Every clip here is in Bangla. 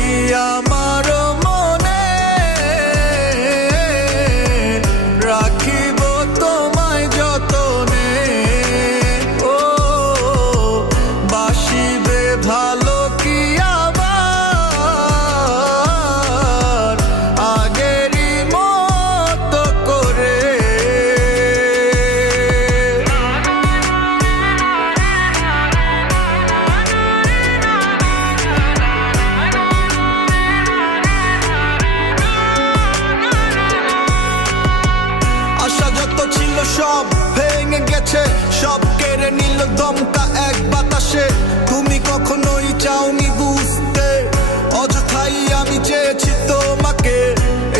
কি আমার মনে, রাখিব তোমায় যতনে। ও বাসিবে ভালো কি আবার আগেরই মতো করে। আশা যত ছিল সব ভেঙে গেছে, সব কেড়ে নিল দমকা এক বাতাসে। তুমি কখনোই চাওনি বুঝতে, অযথাই আমি চেয়েছি তোমাকে।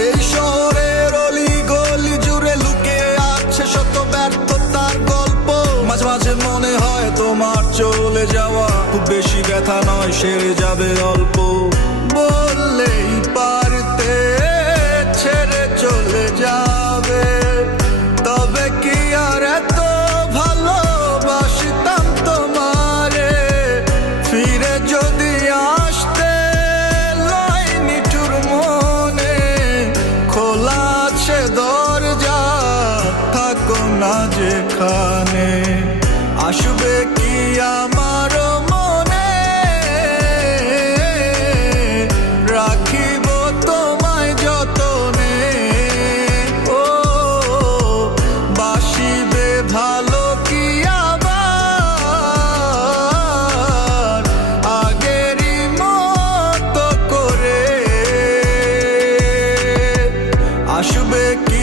এই শহরের অলি গলি জুড়ে লুকিয়ে আছে শত ব্যর্থতার গল্প। মাঝে মাঝে মনে হয় তোমার চলে যাওয়া খুব বেশি ব্যথা নয়, সেরে যাবে অল্প। বললেই পারতে ছেড়ে চলে যাবে, তবে কি আর এত ভালোবাসতাম তোমারে। ফিরে যদি আসতে লয় নিঠুর মনে, খোলা আছে দরজা, থাকো না যেখানে। আসবে কি আমার মনে, রাখিব তোমায় যতনে। ও বাসিবে ভালো কি আবার আগেরই মতো করে। আসবে কি